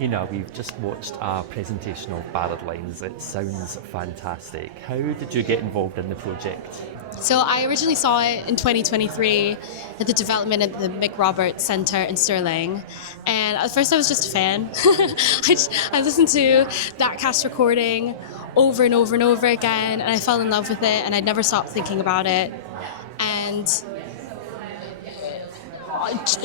We've just watched a presentation of Ballad Lines. It sounds fantastic. How did you get involved in the project? So I originally saw it in 2023 at the development at the Mick Roberts Centre in Stirling. And at first I was just a fan. I listened to that cast recording over and over and over again, and I fell in love with it, and I'd never stopped thinking about it. And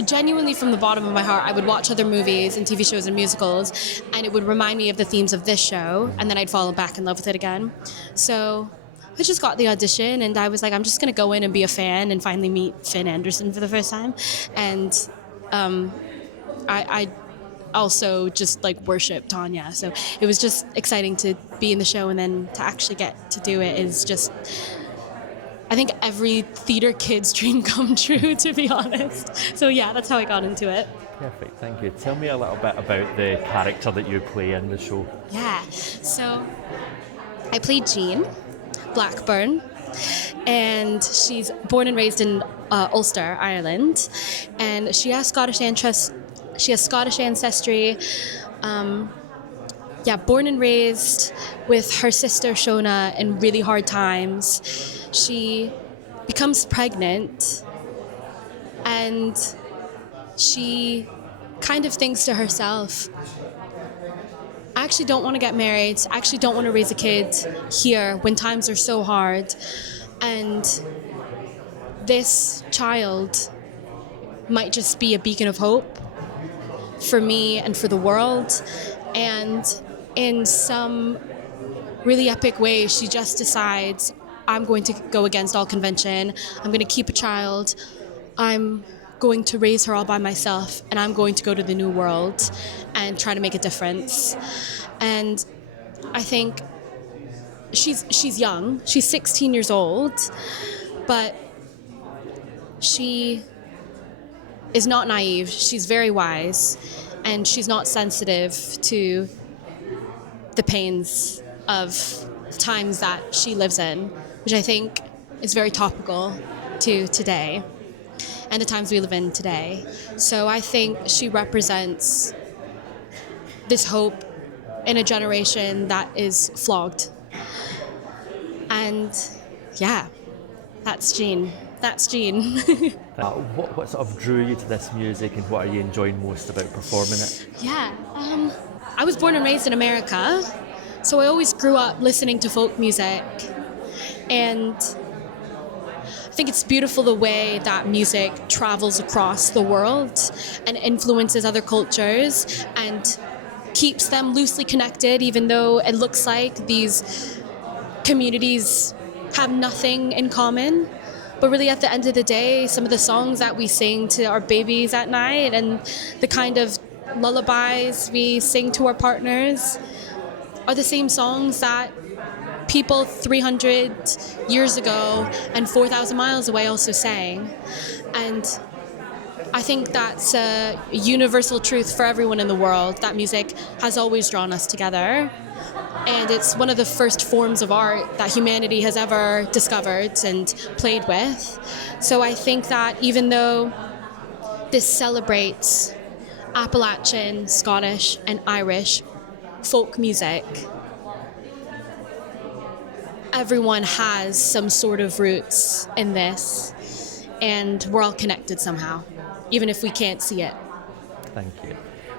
genuinely from the bottom of my heart, I would watch other movies and TV shows and musicals, and it would remind me of the themes of this show, and then I'd fall back in love with it again. So I just got the audition, and I was like, I'm just going to go in and be a fan and finally meet Finn Anderson for the first time. And I also just like worship Tania. So it was just exciting to be in the show, and then to actually get to do it is just, I think, every theatre kid's dream come true, to be honest. So yeah, that's how I got into it. Perfect, thank you. Tell me a little bit about the character that you play in the show. Yeah, so I played Jean Blackburn, and she's born and raised in Ulster, Ireland, and she has Scottish ancestry. Born and raised with her sister Shona in really hard times. She becomes pregnant, and she kind of thinks to herself, I actually don't want to get married. I actually don't want to raise a kid here when times are so hard. And this child might just be a beacon of hope for me and for the world. And in some really epic way, she just decides, I'm going to go against all convention. I'm going to keep a child. I'm going to raise her all by myself, and I'm going to go to the new world and try to make a difference. And I think she's young. She's 16 years old, but she is not naive. She's very wise, and she's not sensitive to the pains of times that she lives in, which I think is very topical to today and the times we live in today. So I think she represents this hope in a generation that is flogged. And yeah, that's Jean. That's Jean. What sort of drew you to this music, and what are you enjoying most about performing it? Yeah, I was born and raised in America, so I always grew up listening to folk music. And I think it's beautiful the way that music travels across the world and influences other cultures and keeps them loosely connected, even though it looks like these communities have nothing in common. But really, at the end of the day, some of the songs that we sing to our babies at night and the kind of lullabies we sing to our partners are the same songs that people 300 years ago and 4,000 miles away also sang. And I think that's a universal truth for everyone in the world, that music has always drawn us together. And it's one of the first forms of art that humanity has ever discovered and played with. So I think that even though this celebrates Appalachian, Scottish, and Irish folk music, everyone has some sort of roots in this, and we're all connected somehow, even if we can't see it. Thank you.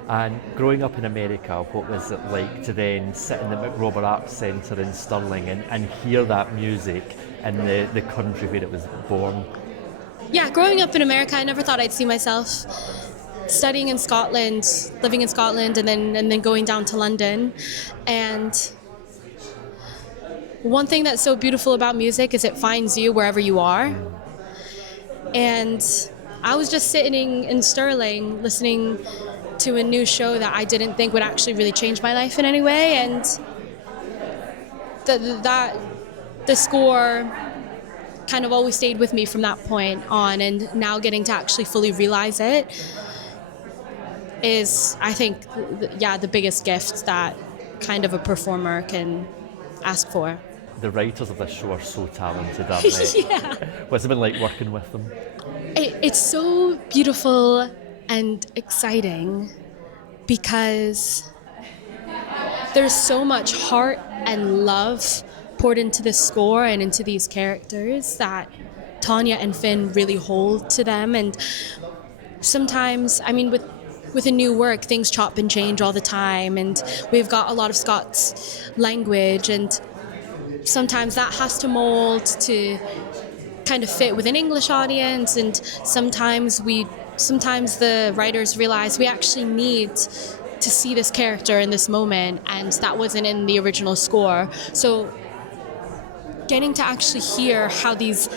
And growing up in America, what was it like to then sit in the McRobert Arts Centre in Stirling and hear that music in the country where it was born? Yeah, growing up in America, I never thought I'd see myself studying in Scotland, living in Scotland, and then going down to London. And one thing that's so beautiful about music is it finds you wherever you are. And I was just sitting in Stirling listening to a new show that I didn't think would actually really change my life in any way, and the score kind of always stayed with me from that point on, and now getting to actually fully realize it is, I think, the biggest gift that kind of a performer can ask for. The writers of this show are so talented, aren't they? Yeah. What's it been like working with them? It's so beautiful and exciting because there's so much heart and love poured into this score and into these characters that Tania and Finn really hold to them. And sometimes, I mean, with a new work, things chop and change all the time, and we've got a lot of Scots language, and sometimes that has to mold to kind of fit with an English audience, and sometimes the writers realize we actually need to see this character in this moment, and that wasn't in the original score. So getting to actually hear how these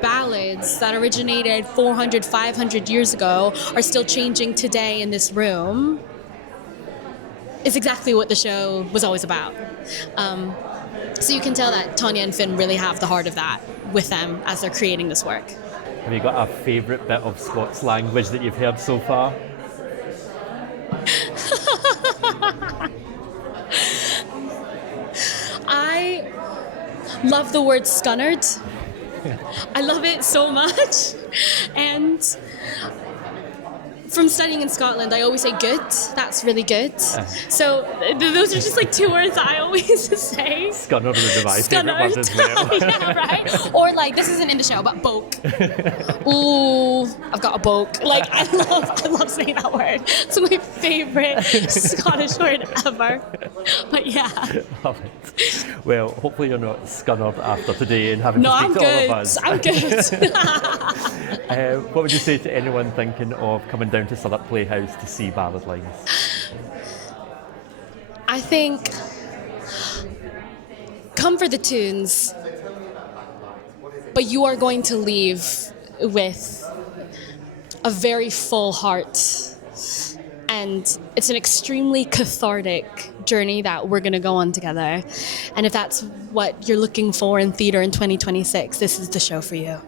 ballads that originated 400, 500 years ago are still changing today in this room is exactly what the show was always about. So you can tell that Tania and Finn really have the heart of that with them as they're creating this work. Have you got a favourite bit of Scots language that you've heard so far? I love the word scunnard. I love it so much. And from studying in Scotland, I always say good. That's really good. So those are just like two words that I always say. Scunner is my favourite word as well. Yeah, right? Or like, this isn't in the show, but boke. Ooh, I've got a boke. Like, I love saying that word. It's my favourite Scottish word ever. But yeah. Love it. Well, hopefully you're not scunnered after today and having to No, speak I'm to good. all of us. I'm good. What would you say to anyone thinking of coming down to Southwark Playhouse to see Ballad Lines? I think come for the tunes, but you are going to leave with a very full heart. And it's an extremely cathartic journey that we're going to go on together. And if that's what you're looking for in theatre in 2026, this is the show for you.